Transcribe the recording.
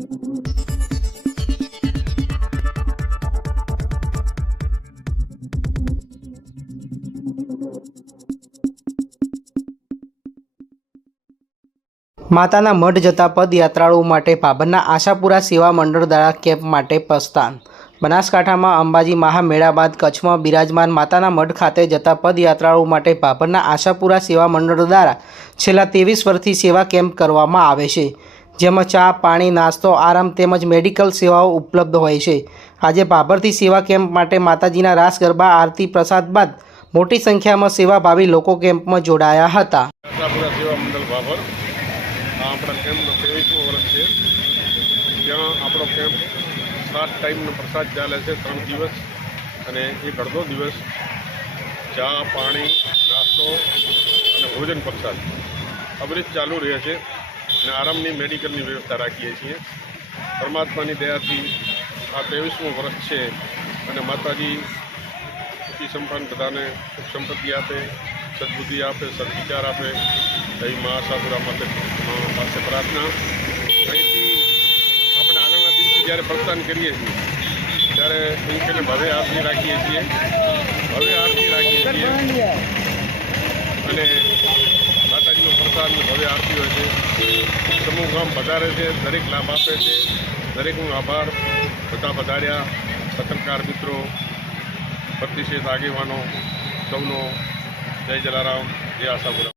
માતાના મઢ જતા પદયાત્રાળુઓ માટે ભાભરના આશાપુરા સેવા મંડળ દ્વારા કેમ્પ માટે પ્રસ્થાન. બનાસકાંઠામાં અંબાજી મહામેળા બાદ કચ્છમાં બિરાજમાન માતાના મઢ ખાતે જતા પદયાત્રાળુઓ માટે ભાભરના આશાપુરા સેવા મંડળ દ્વારા છેલ્લા ત્રેવીસ વર્ષથી સેવા કેમ્પ કરવામાં આવે છે. જેમાં ચા, પાણી, નાસ્તો, આરામ તેમજ મેડિકલ સેવાઓ ઉપલબ્ધ હોય છે. આજે ભાભરથી સેવા કેમ્પ માટે માતાજીના રાસ, ગરબા, આરતી, પ્રસાદ બાદ મોટી સંખ્યામાં સેવાભાવી લોકો કેમ્પમાં જોડાયા હતા. સેવા સાત ટાઈમનો પ્રસાદ ચાલે છે, ત્રણ દિવસ અને એક અડધો દિવસ ચા, પાણી, નાસ્તો અને ભોજન પ્રસાદ. અવિરત ચાલુ રહે છે. અને આરામની મેડિકલની વ્યવસ્થા રાખીએ છીએ. પરમાત્માની દયાથી આ ત્રેવીસમું વર્ષ છે અને માતાજી સુખી સંપન્ન બધાને સુખ સંપત્તિ આપે, સદબુદ્ધિ આપે, સદવિચાર આપે. એવી મા આશાપુરા પાસે પ્રાર્થના. અહીંથી આપણે આગળના દિવસે જ્યારે પ્રસ્થાન કરીએ છીએ, ત્યારે અહીંથી ભવ્ય આરતી રાખીએ છીએ. ભવ્ય આરતી રાખીએ છીએ. અને માતાજીનો પ્રસાદ ભવે આરતી હોય છે. સમૂહ કામ વધારે છે, દરેક લાભ આપે છે. દરેકનો આભાર. બધા વધાર્યા પત્રકાર મિત્રો પ્રતિષેધ આગેવાનો, સૌનો જય જલારામ. જય આશાપુરા.